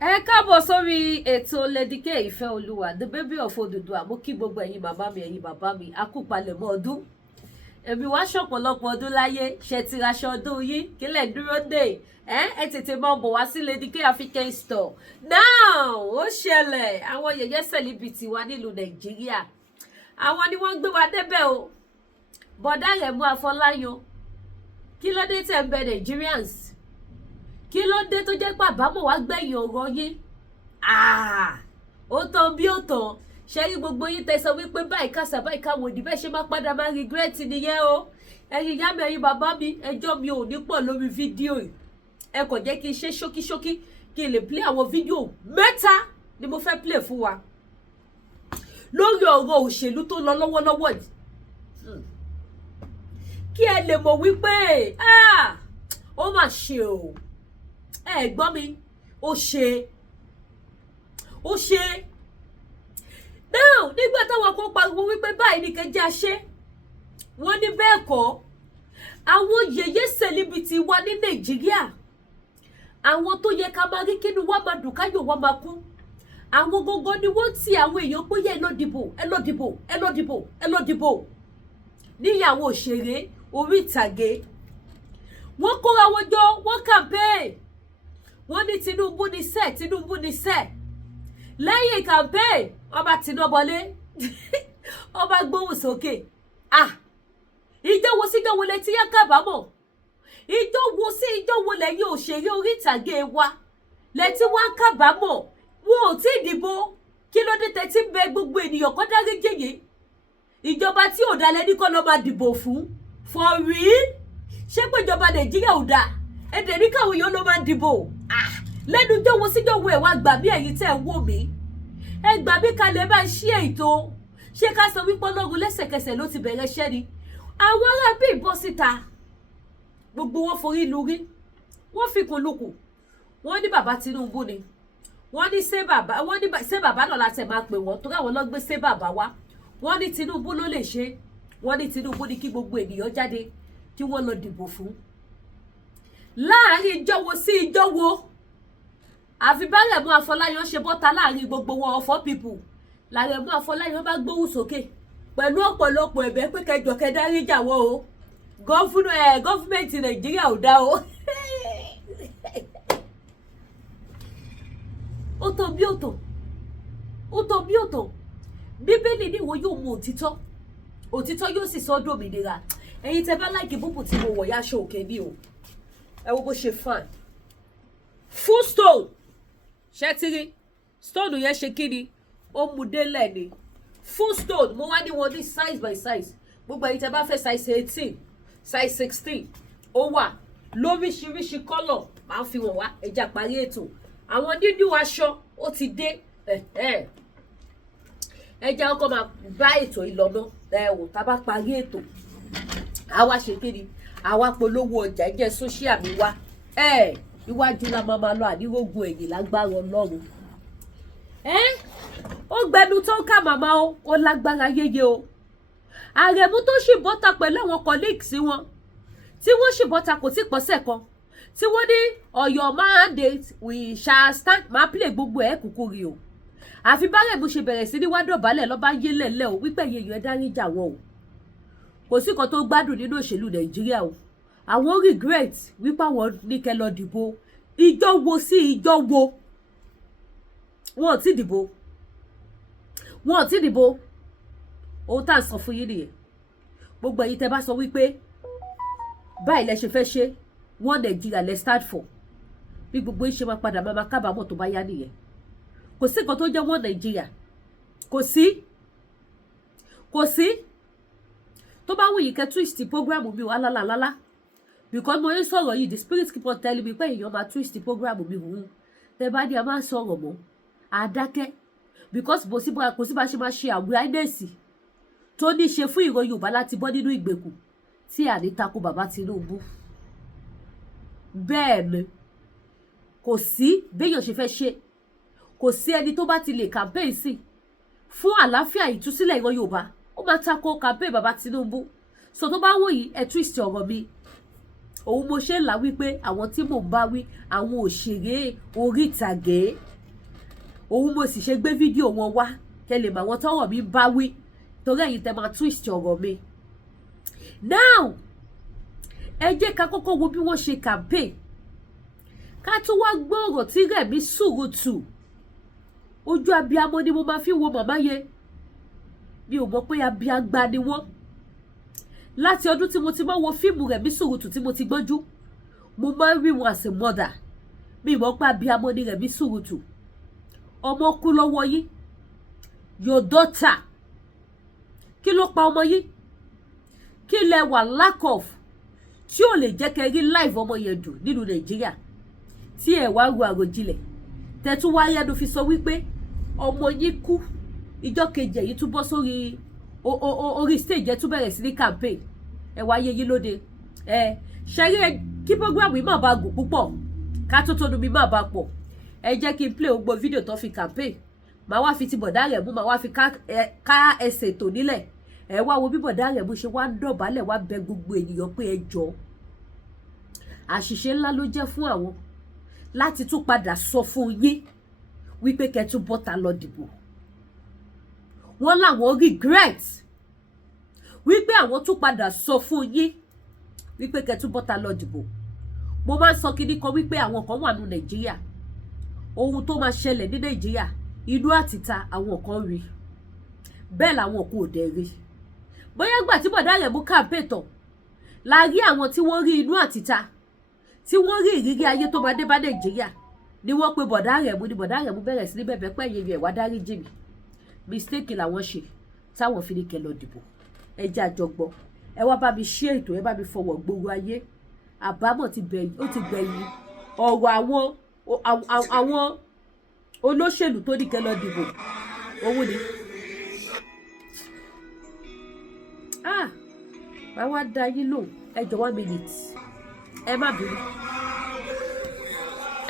Ẹ káàbọ̀ sórí ètò Ledike Ìfẹ́ Olúwa, the baby of Odùduwà. Mo kí gbogbo ẹ̀yin màmá mi, ẹ̀yin bàbá mi, a kú palẹ̀mọ́ ọdún. Èmi wá ṣọ̀pọ̀lọpọ̀ ọdún láyé, ṣe ti raṣọ ọdún yín, kílẹ̀ dúró dé. Ẹ tètè máa bọ̀ wá sí Ledike African Store. Now, ó ṣẹlẹ̀, àwọn yẹ̀yẹ́ celebrity wa nílùú Nàìjíríà. Àwọn ni wọ́n gbé wa débẹ̀ o. Bọ̀dá Arẹ̀mú Afọláyan. Kí ló dé tẹ̀ ń bẹ Nigerians? Kí ló dé tó jẹ́ pé àbámọ̀ wá gbẹ̀yìn ọ̀rọ̀ yín? Ó tán bí ó tán. Ṣé rí gbogbo yín tẹ́ sọ wípé báyìí kásà báyìí káwọn òdì bẹ́ẹ̀ ṣe máa padà máa regret nìyẹn o. Ẹ̀yin ìyá mi, ẹ̀yin bàbá mi, ẹjọ́ mi ò ní pọ̀ lórí fídíò yìí. Ẹ kò jẹ́ kí n ṣe ṣókíṣókí kí n lè play àwọn fídíò mẹ́ta ni mo fẹ́ play fún wa. Lórí ọ̀rọ̀ òṣèlú tó lọ lọ́wọ́lọ́wọ́ yìí. Kí ẹ lè mọ̀ wípé ó mà ṣe o. Ẹ gbọ́ mi, ó ṣe. Now, nígbà táwọn kan pariwo wípé báyìí ní kẹjá ṣe, wọ́n ní bẹ́ẹ̀ kọ́. Àwọn yèyé celebrity wa ní Nàìjíríà, àwọn tó yẹ ká máa rí kínú wa máa dùn káyọ̀ wa máa kú. Àwọn gógó ni wọ́n ti àwọn èèyàn pé yẹ ẹ lọ dìbò. Níyàwó òṣèré orí ìtàgé. Wọ́n kóra wọn jọ, wọ́n campaign. Wọ́n ní Tinubu ní sẹ́. Lẹ́yìn campaign, ọba Tinúbọlé, ọba gbóhùn sókè. Ìjọ wo sí ìjọ wo lẹ ti yá kábàámọ̀? Ìjọ wo lẹ́yìn òṣèré orí ìtàgé wa lẹ ti wá kábàámọ̀? Wọn ò tí ì dìbò. Kí ló dé tẹ́ tí ń bẹ gbogbo ènìyàn kọ́ dárí jèyè? Ìjọba tí ò dalẹ̀ ní kọ́ ló máa dìbò fún. For real? Ṣé pé ìjọba Nàìjíríà ò dáa? Ẹ̀dẹ̀ ní káwọn èèyàn ló máa dìbò. Lẹ́nu jọ́wọ́ síjọ́wọ́ ẹ̀ wá gbà mí ẹ̀yin tẹ́ ń wò mí. Ẹ gbà mí kalẹ̀ bá ṣí ètò. Ṣé ká sọ wípé Ọlọ́run lẹ́sẹ̀kẹsẹ̀ ló ti bẹ̀rẹ̀ iṣẹ́ ni? Àwọn ará bí ìbọn síta. Gbogbo wọn forí lórí. Wọ́n fi kùn lukùn. Wọ́n ní bàbá Tinubu ni. Wọ́n ní ṣé bàbá náà láti máa pè wọ́n torí àwọn ló gbé ṣé bàbá wá. Wọ́n ní Tinubu ló lè ṣe. Wọ́n ní Tinubu ní kí gbogbo ènìyàn jáde kí wọ́n lọ dìbò fún. Láàárín ìjọwo sí ìjọwo, àfi Arẹ̀mú Afọláyan ṣe bọ́ta láàárín gbogbo wọn of all people. Arẹ̀mú Afọláyan bá gbóhùn sókè pẹ̀lú ọ̀pọ̀lọpọ̀ ẹ̀bẹ̀ pé kẹjọ kẹdáríjà wọ́n o. Gọ́fúmẹ̀ntì Nàìjíríà ò dá o. Ó tán bí ó tán. Bíbélì ní ìwọ yóò mú òtítọ́ yóò sì sọ dòmìnira. Ẹ̀yin tẹ́ bá láìkì búbù tí mo wọ̀ yá aṣọ òkè ní o. Ẹ wo bó ṣe fine. Full stone. Ṣé ti rí? Stone yẹn ṣe kí ni? Ó mú délẹ̀ ni. Full stone. Mo wá ní wọn ní size by size. Gbogbo ẹ̀yin tẹ́ bá fẹ́ size 18, size 16. Ó wà lóríṣiríṣi color. Máa fi wọ̀n wá ẹja parí ètò. Àwọn dídú aṣọ ó ti dé. Ẹja ọkọ máa bá ètò ìlọ́nà. Wò tá bá parí ètò. Àwa ṣe kí ni? Àwa polówó ọjà jẹ́ social mi wá. Iwájú la máa lọ ànírógun èyí lágbára Ọlọ́run. Ó gbẹnu tó ká màmá o, ó lágbára yéye o. Àrẹ̀mú tó ṣì bọ́ta pẹ̀lú àwọn colleagues wọn, tí wọ́n ṣì bọ́ta kò tí pọ̀sẹ̀ kan, tí wọ́n ní Ọ̀yọ́ mandate we shall stand, máa play gbogbo ẹ̀ kúkú rí o. Àfi Arẹ̀mú ṣe bẹ̀rẹ̀ sí ní wá dọ̀bálẹ̀ lọ́ba yé lẹ̀lẹ́ o wípé yẹ̀yọ̀ ẹ dáríjà wọn o. Kò sí kan tó gbádùn nínú òṣèlú Nàìjíríà o. Àwọn regret wípé àwọn ní kẹ́ lọ dìbò. Ìjọ wo sí ìjọ wo? Wọn ò tí dìbò. Ohun tá à ń sọ fún yín nìyẹn. Gbogbo ẹ̀yin tẹ́ bá sọ wípé báyìí lẹ ṣe fẹ́ ṣe, wọ́n Nàìjíríà lẹ stand for. Bí gbogbo yín ṣe máa padà máa kábàámọ̀ tó bá yá nìyẹn. Kò sí nǹkan tó jẹ́ wọ́n Nàìjíríà. Kò sí. Tó bá wù yín kẹ́ twist program mi wá lálálálá. Because mo ń sọ̀rọ̀ yìí, the spirit keep on telling me pé èèyàn máa twist program mi wù. Tẹ́ bá ní a máa sọ̀rọ̀ mọ́, a dákẹ́. Because kò sí bá ṣe máa ṣe awareness tó ní ṣe fún ìran Yorùbá láti bọ́ nínú ìgbèkùn tí a ní tako bàbá Tinubu. Bẹ́ẹ̀ ni, kò sí béèyàn ṣe fẹ́ ṣe. Kò sí ẹni tó bá ti lè campaign sí fún àlàáfíà ìtúsílẹ̀ ìran Yorùbá. Ó máa tako campaign bàbá Tinubu. So tó bá wò yìí, ẹ twist ọ̀rọ̀ mi. Òun mo ṣe là wípé àwọn tí mò ń bá wí, àwọn òṣèré orí ìtàgé òun mo sì ṣe gbé fídíò wọn wá kẹ́ lè mọ̀ àwọn tọ́rọ̀ mi bá wí torí ẹ̀yin tẹ́ máa twist ọ̀rọ̀ mi. Now ẹ jẹ́ ká kọ́kọ́ wo bí wọ́n ṣe campaign ká tún wá gbọ́ ọ̀rọ̀ tí Rẹ̀mí Surutu. Ojú abiyamọ ni mo máa fi wo màmá yẹn, mi ò mọ̀ pé abiyagba ni wọ́n. Láti ọdún tí mo ti máa wo fíìmù Rẹ̀mí Surutu tí mo ti gbọ́njú, mo máa ń rí wọn as a mother. Mi mọ̀ pé abiyamọ ni Rẹ̀mí Surutu. Ọmọ kú lọ́wọ́ yín, your daughter. Kí ló pa ọmọ yín? Kí lẹ wà lack of tí ò lè jẹ́ kẹ́ rí live ọmọ yẹn dùn nínú Nàìjíríà tí ẹ wá ru àròjinlẹ̀ tẹ́tún wá yẹnu fi sọ wípé ọmọ yín kú ìjọ́ kejì èyí tún bọ́ sórí orí stage ẹ tún bẹ̀rẹ̀ sí ní campaign ẹ wá yé yín lóde ṣẹ́rí kí program yìí má bá gùn púpọ̀ ká tó tónu mi má bá pọ̀ ẹ jẹ́ kí n play gbogbo fídíò tó fi campaign màá wá fi ti bọ̀dá rẹ̀ mú màá wá fi ká ẹsẹ̀ tò nílẹ̀ ẹ wá wo bí bọ̀dá rẹ̀ mú ṣe wá ń dọ̀bálẹ̀ wá bẹ gbogbo ènìyàn pé ẹ jọ̀ọ́ àṣìṣe ńlá ló jẹ́ fún àwọn láti tún padà sọ fún yín wípé kẹ́ tún bọ́ta lọ dìbò. Wọ́n láwọn regret wípé àwọn tún padà sọ fún yín wípé kẹ́ tún bọ́ta lọ dìbò. Mo máa ń sọ kíní kan wípé àwọn kan wà ní Nàìjíríà ohun tó máa ṣẹlẹ̀ ní Nàìjíríà inú àtìta àwọn kan rí bẹ́ẹ̀ làwọn kò dẹ̀ rí. Bóyá gbà tí bọ̀dá rẹ̀ mú campaign tán la rí àwọn tí wọ́n rí inú àtìta tí wọ́n rí ìrírí ayé tó máa dé bá Nàìjíríà ni wọ́n pe bọ̀dá rẹ̀ mú ni bọ̀dá rẹ̀ mú bẹ̀rẹ̀ sí ní bẹ̀bẹ̀ pé ẹ̀yẹ rẹ̀ wá dáríjì mí mistake làwọn ṣe táwọn fi ní kẹ́ lọ dìbò. Ẹ jẹ́ àjọgbọ́ ẹ wá bá mi share ètò ẹ bá mi fọwọ́ gbogbo ayé àbámọ̀ ti gbẹ̀yìn ọ̀rọ̀ àwọn olóṣèlú tó ní kẹ́ lọ dìbò òun ni. Máa wá dá yín lò ẹ jọ 1 minute ẹ má bínú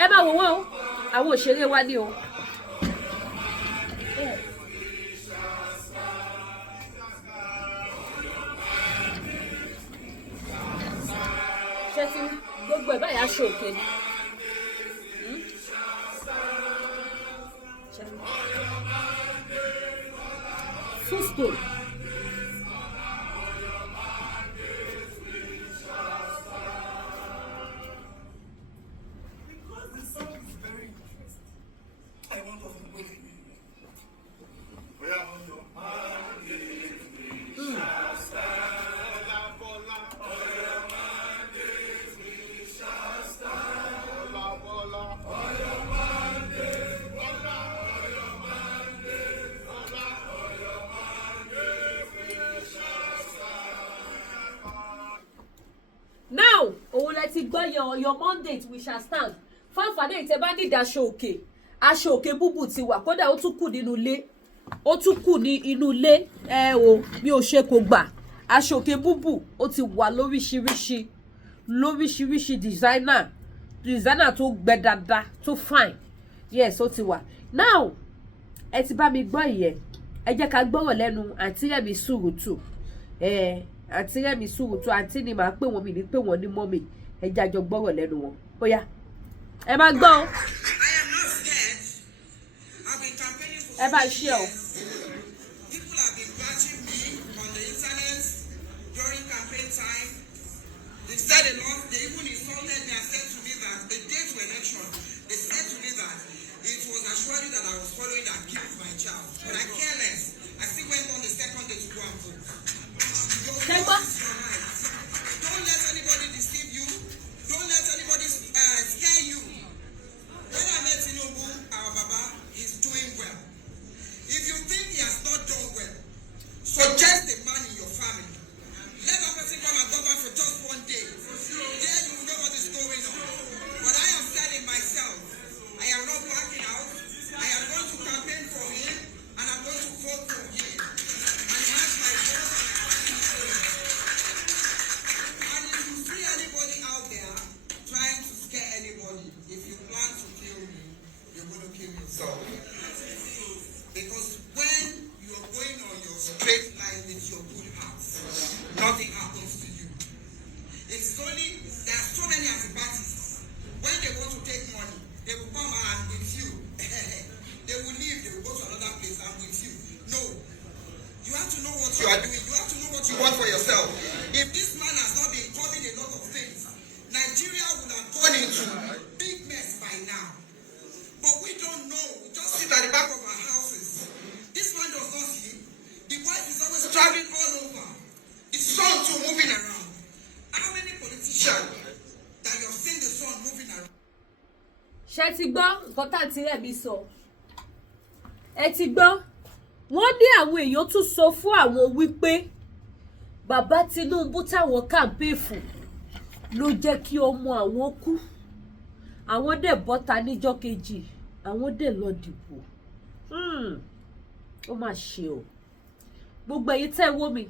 ẹ má wò wọ́n o àwọn òṣèré wa ní o. ṣé tí gbogbo ẹ̀ báyà aṣọ òkè ni. Susto. Now, òun lẹ ti gbọ́ your mandate we shall stand. Fáfàdé ìtẹ́ bá ní aṣọ òkè búbù ti wà kódà ó tún kù nínú ilé o mi ò ṣe kò gbà aṣọ òkè búbù ó ti wà lóríṣiríṣi designer tó gbẹ dáadáa tó fine yes ó ti wà. Now ẹ ti bá mi gbọ́ ìyẹn ẹ jẹ́ ká gbọ́rọ̀ lẹ́nu àǹtí Rẹ̀mí Surutu àǹtí Rẹ̀mí Surutu àǹtí ni màá pè wọ́n mi ní pè wọ́n ní mọ́mì ẹ jẹ́ àjọ gbọ́rọ̀ lẹ́nu wọn ó yá ẹ máa gbọ́ ẹ bá ṣe ọ. People have been batching me on the internet during campaign time. They said a lot. They even insulted me and said to me that the day to election, they said to me that it was assured that I was following that killed my child. But I care less. I still went on the second day to go and vote. Don't let anybody deceive you. Don't let anybody scare you. When I met Tinubu, our Baba, he's doing well. If you think he has not done well, suggest a man in your family. Let that person come and govern for just 1 day. Then you know what is going on. But I am telling myself, I am not backing out. I am going to campaign for him, and I'm going to vote for him. And he has my vote. And if you see anybody out there trying to scare anybody, if you plan to kill me, you're going to kill yourself. Because when you are going on your straight line with your good heart, nothing happens to you. It's only, there are so many antibodies. When they want to take money, they will come and with you. They will leave, they will go to another place. I'm with you. No. You have to know what you are doing. You have to know what you want for yourself. If this man has not been causing a lot of things, Nigeria would have gone into big mess by now. But we don't know. We just sit at the back of our houses. This man does not sleep. The wife is always traveling all over. The son too moving around. How many politicians that you have seen the son moving around? Ṣé ti gbọ́ nǹkan tá à ń tirẹ̀ mi sọ? Ẹ ti gbọ́? Wọ́n ní àwọn èèyàn tún sọ fún àwọn wípé bàbá Tinubu táwọn campaign fún ló jẹ́ kí ọmọ àwọn kú. Àwọn dẹ̀ bọ́ta níjọ́ kejì, àwọn dẹ̀ lọ dìbò. Ó mà ṣe o. Gbogbo ẹ̀yin tẹ́ wò mí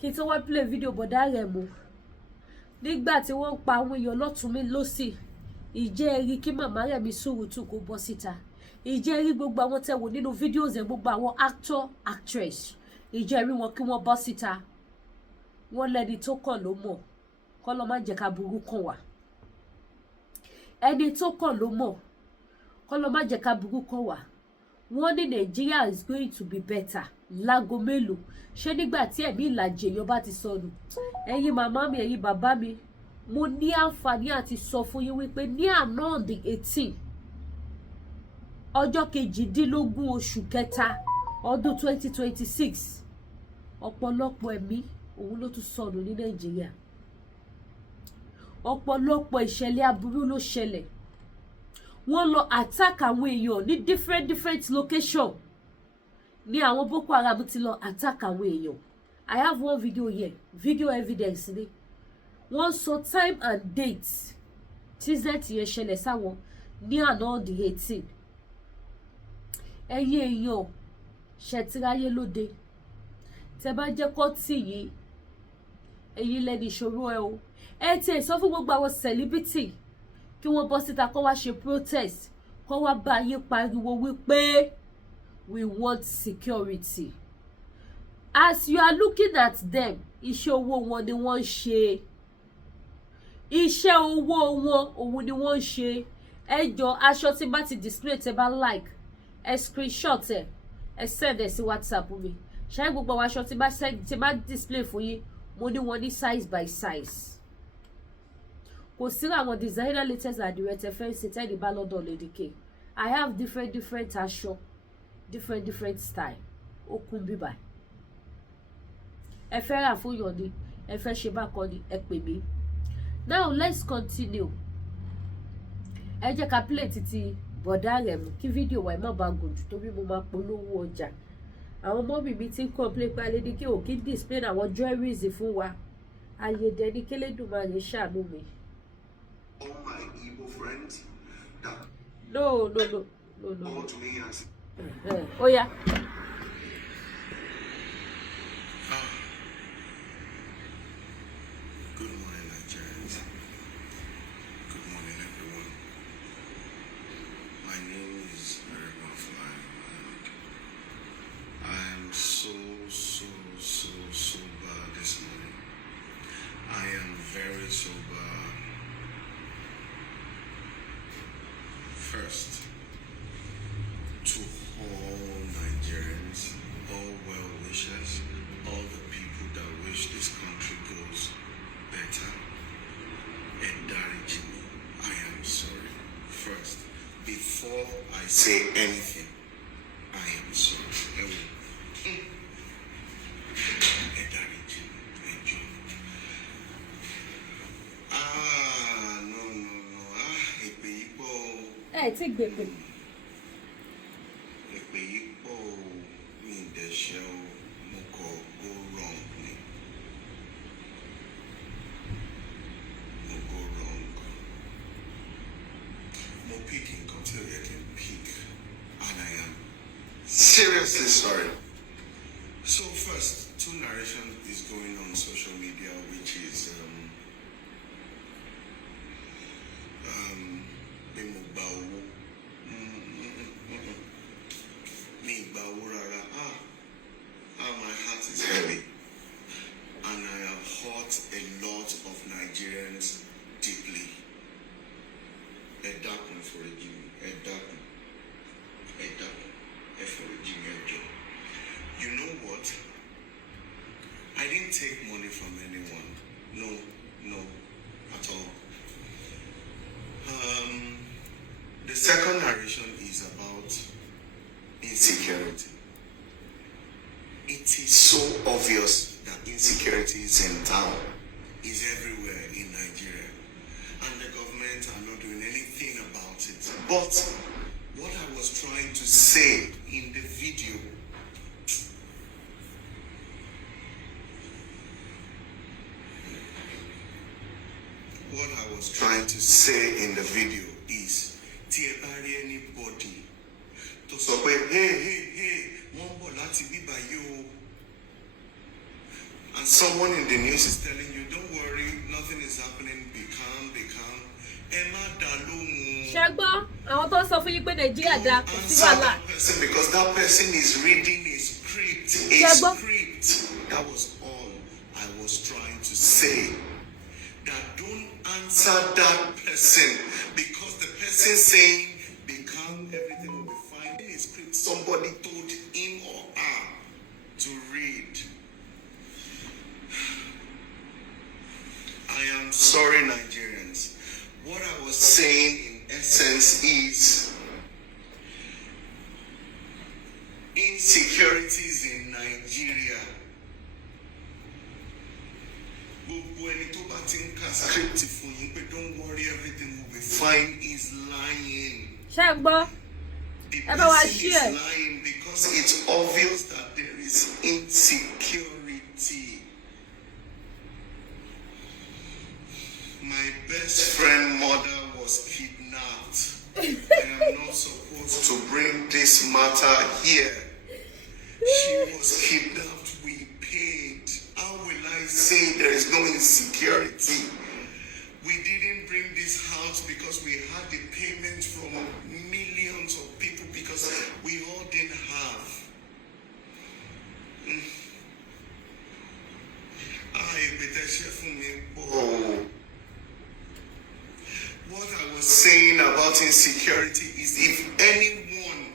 kí n tó wá play video bọ̀dá rẹ̀ mu. Nígbà tí wọ́n ń pa àwọn èèyàn lọ́tún mi lósì, ìjẹ́ ẹ rí kí màmá rẹ̀ mi Sùúrùtù kó bọ́ síta. Ìjẹ́ ẹ rí gbogbo àwọn tẹ́ wò nínú videos ẹ̀, gbogbo àwọn actor actress. Ìjẹ́ ẹ rí wọn kí wọ́n bọ́ síta. Wọ́n lẹ́ni tó kàn ló mọ̀. Kọ́ lọ́ má jẹ́ ká burú kàn wá. Ẹni tó kàn ló mọ̀. Kọ́ lọ́ má jẹ́ ká burú kàn wá. Wọ́n ní Nigeria is going to be better. Lágo mélòó? Ṣé nígbà tí ẹ̀mí ìlàjì èèyàn bá ti sọnù? Ẹ̀yin màmá mi, ẹ̀yin bàbá mi, mo ní àǹfààní àti sọ fún yín wípé ní àná on the 18 ọjọ́ kejìdínlógún oṣù kẹta ọdún 2026 ọ̀pọ̀lọpọ̀ ẹ̀mí òun ló tún sọnù ní Nàìjíríà. Ọ̀pọ̀lọpọ̀ ìṣẹ̀lẹ̀ aburú ló ṣẹlẹ̀. Wọ́n lọ attack àwọn èèyàn ní different location. Ní àwọn Boko Haram ti lọ attack àwọn èèyàn. I have one video here, video evidence ni. Wọ́n sọ time and date tí zeti yẹn ṣẹlẹ̀ sáwọn ní àná on the 18. Ẹ̀yin èèyàn ṣẹ̀tìráyé lóde. Tẹ́ bá jẹ́ kó tì yín, ẹ̀yin lẹ́ni ìṣòro ẹ o. Ẹ tiẹ̀ sọ fún gbogbo àwọn celebrity kí wọ́n bọ́ síta kó wá ṣe protest, kó wá bá yín pariwo wípé we want security. As you are looking at them, iṣẹ́ owó wọn ni wọ́n ń ṣe. Iṣẹ́ owó wọn òun ni wọ́n ń ṣe. Ẹ jọ aṣọ tí bá ti display tẹ́ bá like, ẹ screenshot ẹ send ẹ sí WhatsApp mi. Ṣé gbogbo àwọn aṣọ tí bá display fún yín, mo ní wọn ní size by size. Kò sí àwọn designer latest àdìrẹ tẹ́ fẹ́ ṣe tẹ́lẹ̀ bá lọ́dọ̀ Lady K. I have different aṣọ, different style. Ó kún bíbá. Ẹ fẹ́ rà fún yàn ni, ẹ fẹ́ ṣe bákan ni, ẹ pè mí. Now let's continue. Ẹ jẹ́ ká play títí bọ̀dá rẹ̀ mú kí fídíò wa má bàa gùn jù torí mo máa polówó ọjà. Àwọn mọ́mì mi ti ń complain pé Lady K ò kí ń display àwọn jewelries fún wa. Ayédè ní k'Elédùmarè ṣàánú mi. All my Igbo friends that No. come to me and say, Oh yeah. good morning, Nigerians. Good morning, everyone. My name is Waya, and I am so sober this morning. I am very sober. First, to all Nigerians, all well-wishers, all the people that wish this country goes better, and Darijini, I am sorry. First, before I say anything, I am sorry. Ẹ ti gbèpè. Èpè yìí pọ̀ o, mi ì dẹ̀ṣẹ̀ o, mo kọ̀ go wrong ni. Mo go wrong. Mo pick nǹkan tí ó yẹ kí n pick, and I am seriously sorry. So first, two narrations is going on social media, which is mo gba owó. Mi gba owó rárá. My heart is heavy, and I have hurt a lot of Nigerians deeply. Ẹ dákun foríjì mi, ẹ dákun. take money from anyone. No, at all. The second narration is about insecurity. It is so obvious that insecurity is in town, is everywhere in Nigeria, and the government are not doing anything about it. But what I was trying to say in the video, is, anybody to say, hey, and someone in the news is telling you, don't worry, nothing is happening, be calm. Shagba, àwọn tó sọ fún yín pé Nàìjíríà dá kò sí wàhálà. Because that person is reading a script. That was all I was trying to say. That don't answer that person, because the person saying, be calm, everything will be fine. In a script, somebody told him or her to read. I am sorry, Nigerians. What I was saying in essence is insecurities in Nigeria. Don't worry, everything will be fine, is lying. Shagba, The person is lying because it's obvious that there is insecurity. My best friend mother was kidnapped. I am not supposed to bring this matter here. She was kidnapped. We paid. How will I say there is no insecurity? We didn't bring this house because we had the payment from millions of people because we all didn't have. What I was saying about insecurity is, if anyone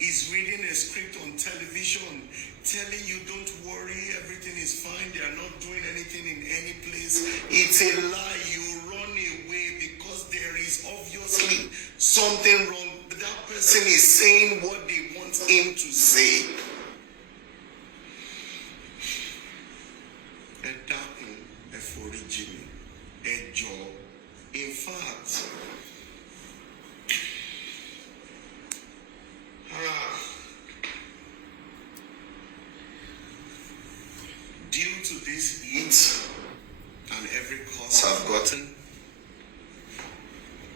is reading a script on television telling you don't worry, everything is fine, they are not doing anything in any place, it's a lie. You run away because there is obviously something wrong. That person is saying what they want him to say. In fact, due to this heat and every course I've gotten,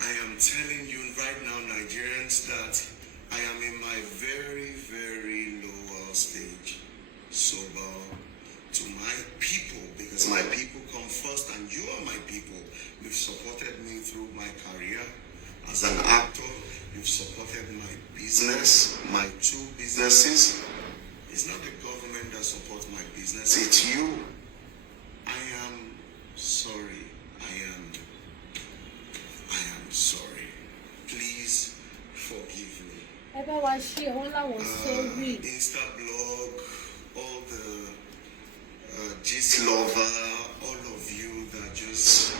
I am telling you right now, Nigerians, that I am in my very, very lower stage. Sober to my people, because my people come first and you are my people. You've supported me through my career as an actor. You've supported my business, my 2 businesses. It's not the government that supports my business, it's you. I am sorry. I am sorry. Please forgive me. Insta blog, all the Gist lover, all of you that just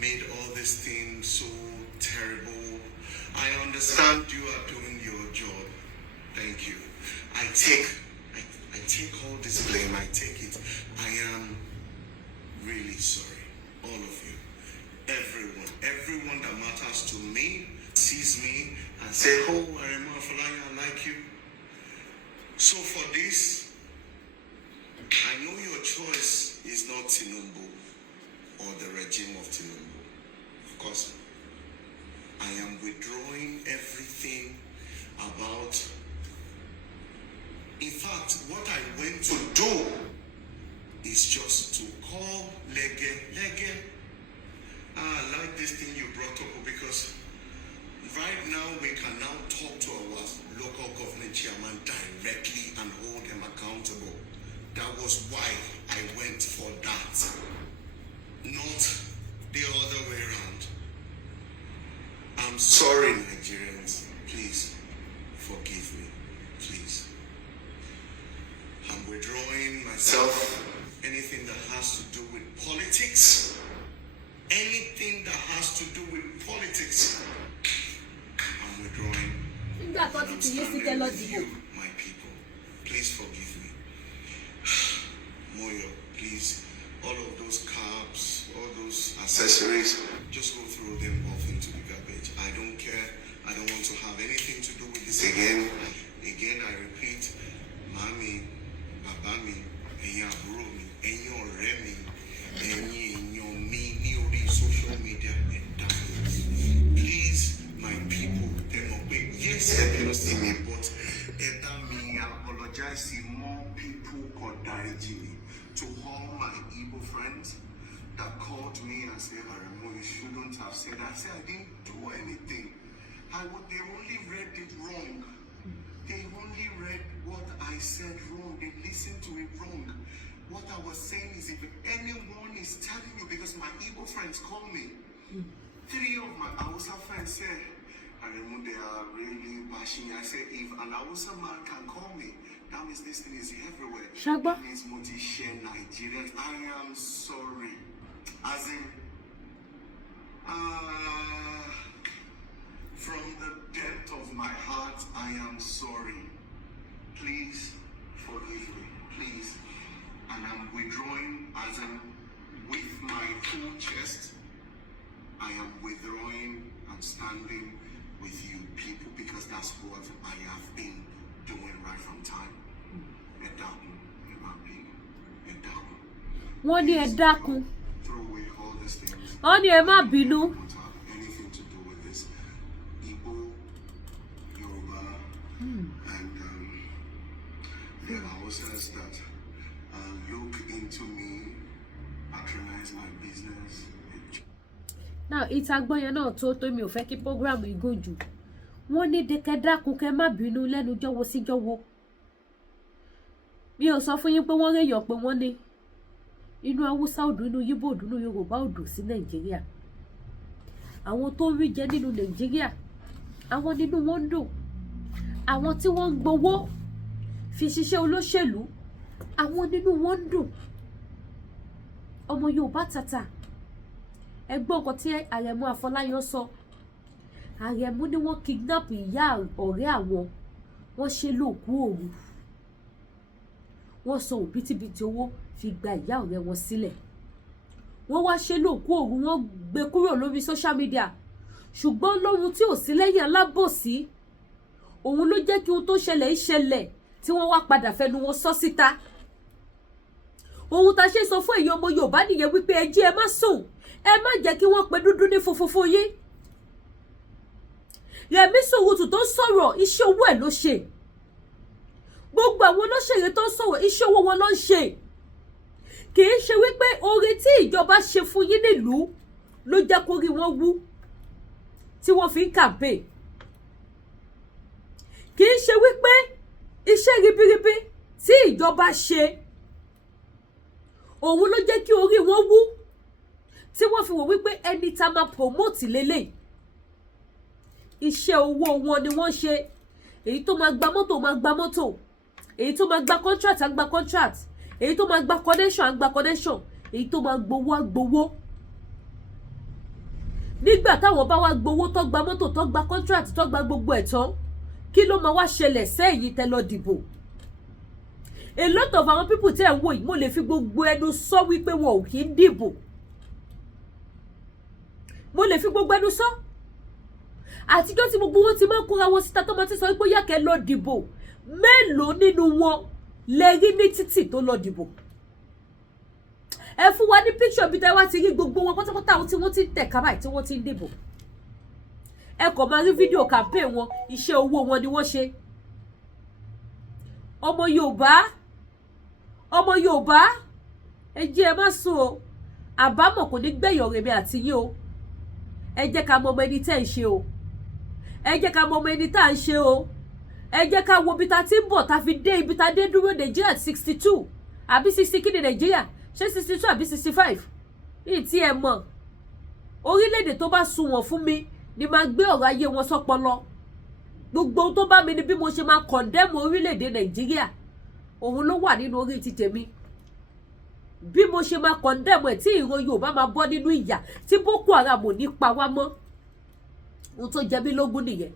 made all this thing so terrible. I understand you are doing your job. Thank you. I take all this blame. I take it. I am really sorry. All of you. Everyone that matters to me, sees me and say, oh, I like you. So for this, I know your choice is not Tinubu or the regime of Tinubu. Of course, I am withdrawing everything about. In fact, what I went to do is just to call Lege. I like this thing you brought up, because right now we can now talk to our local government chairman directly and hold them accountable. That was why I went for that, not the other way around. I'm sorry, Nigerians. Please forgive me, please. I'm withdrawing myself. Anything that has to do with politics, anything that has to do with politics, I'm withdrawing. And I'm standing with you, my people. Please forgive me. Moyo, please, all of those carbs, all those accessories, just go throw them off into the garbage. I don't care. I don't want to have anything to do with this again. Again, I repeat, Mami, Babami, Enya Brumi, Enyo Remi, Enyo me, Niori, social media, and that. Please, my people, yes, I cannot see me, but I apologize to more people called Daijini, to all my Igbo friends that called me and said, Aramo, you shouldn't have said that. I said, I didn't do anything. They only read it wrong. They only read what I said wrong. They listened to it wrong. What I was saying is, if anyone is telling you, because my Igbo friends call me, 3 of my Hausa friends said, Aremu, they are really bashing. I said, if an Hausa man can call me, that means this thing is everywhere. Shagba? That means multi-share Nigerians. I am sorry. As in, from the depth of my heart, I am sorry. Please forgive me, please. And I'm withdrawing as in with my full chest. I am withdrawing and standing with you people, because that's what I have been doing right from time. Wọ́n ní ẹ dákun. Throw away all these things. Wọ́n ní ẹ má bínú. Anything to do with this Igbo, Yoruba, and there are Hausas that look into me, patronize my business. Now ìtagbọ́n yẹn náà tó mi ò fẹ́ kí program yìí gùn jù. Wọ́n ní dẹkẹ dákun kẹ́ má bínú lẹ́nu jọ̀wọ́ sí jọ̀wọ́. Mi ò sọ fún yín pé wọ́n réyàn pé wọ́n ní inú Haúsá òdù, inú Yíbò òdù, inú Yorùbá òdù sí Nàìjíríà. Àwọn tó ń rí jẹ nínú Nàìjíríà, àwọn nínú wọn ń dùn. Àwọn tí wọ́n ń gbowó fi ṣiṣẹ́ olóṣèlú, àwọn nínú wọn ń dùn. Ọmọ Yorùbá tàtà, ẹgbọ́n nǹkan tí Àrẹ̀mú Afọláyan sọ. Àrẹ̀mú ní wọ́n kidnap ìyá ọ̀rẹ́ àwọn, wọ́n ṣe lóòkú òru. Wọ́n sọ òbítíbitì owó fi gba ìyá ọ̀rẹ́ wọn sílẹ̀. Wọ́n wá ṣe lóòkú òru, wọ́n gbé kúrò lórí social media. Ṣùgbọ́n lóhun tí ò sí lẹ́yìn alábòsí, òun ló jẹ́ kí ohun tó ṣẹlẹ̀ ìṣẹ̀lẹ̀ tí wọ́n wá padà fẹnu wọn sọ síta. Ohun tá ṣe sọ fún èyí ọmọ Yorùbá nìyẹn wípé ẹ jí ẹ má sùn, ẹ má jẹ́ kí wọ́n pe dúdú ní funfun fún yín. Rẹ̀mí Sùrùtù tó sọ̀rọ̀, iṣẹ́ owó ẹ̀ ló ṣe. Gbogbo àwọn olóṣèré tó sọ̀rọ̀, iṣẹ́ owó wọn ló ń ṣe. Kì í ṣe wípé oore tí ìjọba ṣe fún yín nílùú ló jẹ́ kó rí wọn wú tí wọ́n fi ń campaign. Kì í ṣe wípé iṣẹ́ ribiribi tí ìjọba ṣe òun ló jẹ́ kí orí wọn wú tí wọ́n fi wò wípé ẹni tá máa promote lélẹ̀. Iṣẹ́ owó wọn ni wọ́n ṣe. Èyí tó máa gba mọ́tò máa gba mọ́tò, èyí tó máa gba contract á gba contract, èyí tó máa gba connection á gba connection, èyí tó máa gbowó á gbowó. Nígbà táwọn bá wá gbowó tó gba mọ́tò tó gba contract tó gba gbogbo ẹ̀ tán, kí ló máa wá ṣẹlẹ̀ sẹ́yìn tẹ́ lọ dìbò? A lot of àwọn people tẹ́ ẹ̀ wò yìí mo lè fi gbogbo ẹnu sọ wípé wọn ò kí ń dìbò. Mo lè fi gbogbo ẹnu sọ. Àtijọ́ tí gbogbo wọn ti máa ń kóra wọn síta tó máa ti sọ pé yá kẹ́ lọ dìbò, mélòó nínú wọn lè rí ní títì tó lọ dìbò? Ẹ fún wa ní picture bí tẹ́ wá ti rí gbogbo wọn pátápátá àwọn tí wọ́n ti ń tẹ̀ka báyìí tí wọ́n ti ń dìbò. Ẹ kàn máa rí fídíò campaign wọn, iṣẹ́ owó wọn ni wọ́n ṣe. Ọmọ Yorùbá, ẹ jẹ́ ẹ má sùn o. Àbámọ̀ kò ní gbẹ̀yìn ọ̀rẹ́ mi àti yín o. Ẹ jẹ́ ká mọ ọmọ ẹni tẹ́ ń ṣe o. Ẹ jẹ́ ká mọ ọmọ ẹni tá à ń ṣe o. Ẹ jẹ́ ká wo ibi tá ti ń bọ̀ tá fi dé ibi tá dé dúró Nàìjíríà 62 àbí 60 kí ni Nàìjíríà? Ṣé 62 àbí 65? Ní tí ẹ mọ̀. Orílẹ̀-èdè tó bá sunwọ̀n fún mi ni máa gbé ọ̀rọ̀ ayé wọn sọ́pọlọ. Gbogbo tó bá mi ni bí mo ṣe máa condemn orílẹ̀-èdè Nàìjíríà. òun ló wà nínú orí ti tèmi bí mo ṣe máa condemn ẹ̀ tí ìran Yorùbá máa bọ́ nínú ìyà tí Boko Haram ò ní pa wá mọ́ ohun tó jẹ mí lógún nìyẹn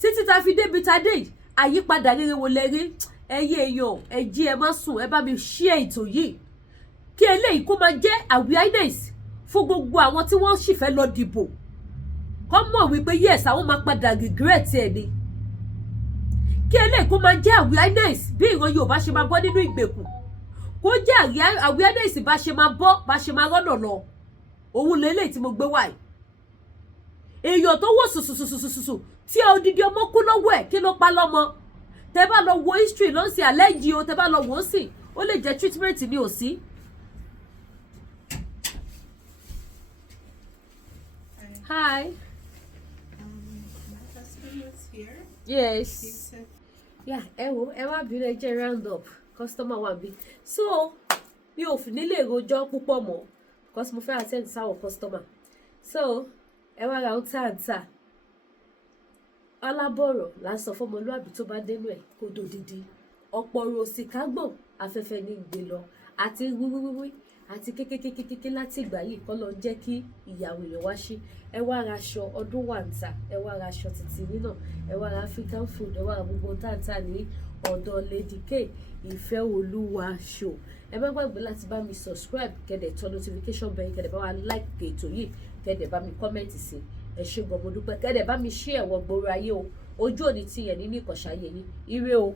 títí ta fi débi ta dé yìí àyípadà rere wo lẹ rí ẹyẹ èèyàn ẹ jí ẹ má sùn ẹ bá mi share ètò yìí kí eléyìí kó máa jẹ́ awareness fún gbogbo àwọn tí wọ́n sì fẹ́ lọ dìbò kọ́ mọ̀ wípé yes àwọn máa padà regret ẹ̀ ni kí eléyìí kó máa jẹ́ awareness bí ìran Yorùbá ṣe máa bọ́ nínú ìgbèkùn kó jẹ́ awareness bá ṣe máa bọ́ bá ṣe máa rọ́nà lọ òun lélẹ́yìí tí mo gbé wáyé èèyàn tó wò sùsùsùsùsùsù tí odidi ọmọ kú lọ́wọ́ ẹ̀ kí ló pa lọ́mọ tẹ́ bá lọ wo history ló ń ṣe àlẹ́ yìí o tẹ́ bá lọ wò ó sì ó lè jẹ́ treatment ni ò sí. Hi. My husband was here. Yes. He said, Yeah, ẹ wo ẹ wá bí ẹ jẹ́ round up customer wà bí so mi ò fi nílé rojọ́ púpọ̀ mọ́ because mo fẹ́ attend sáwọn customer so ẹ wá ra ohun tá à ń tà ọlábọ̀rọ̀ là ń sọ fọmọlúàbí tó bá dénú ẹ̀ kó dòdìdí ọ̀pọ̀ ọ̀rọ̀ òsì kágbọ̀n afẹ́fẹ́ ní gbé lọ àti wíwíwíwí àti kékékékéké láti ìgbà yìí kọ́ lọ jẹ́ kí ìyàwó èèyàn wá sí ẹ wá ra aṣọ ọdún wà ń tà ẹ wá ra aṣọ títí nínà ẹ wá ra African food ẹ wá ra gbogbo táǹtà ní ọ̀dọ̀ Lady K ìfẹ́ olúwa show ẹ má gbàgbé láti bá mi subscribe kẹ́dẹ̀ tọ́ notification bell kẹ́dẹ̀ bá wa like ètò yìí kẹ́dẹ̀ bá mi comment sí ẹ ṣé gan mo dúpẹ́ kẹ́dẹ̀ bá mi share ẹ̀wọ̀ gbòòrò ayé o ojú òní tiyẹn nínú ìkọ̀ṣáyé yín ire o.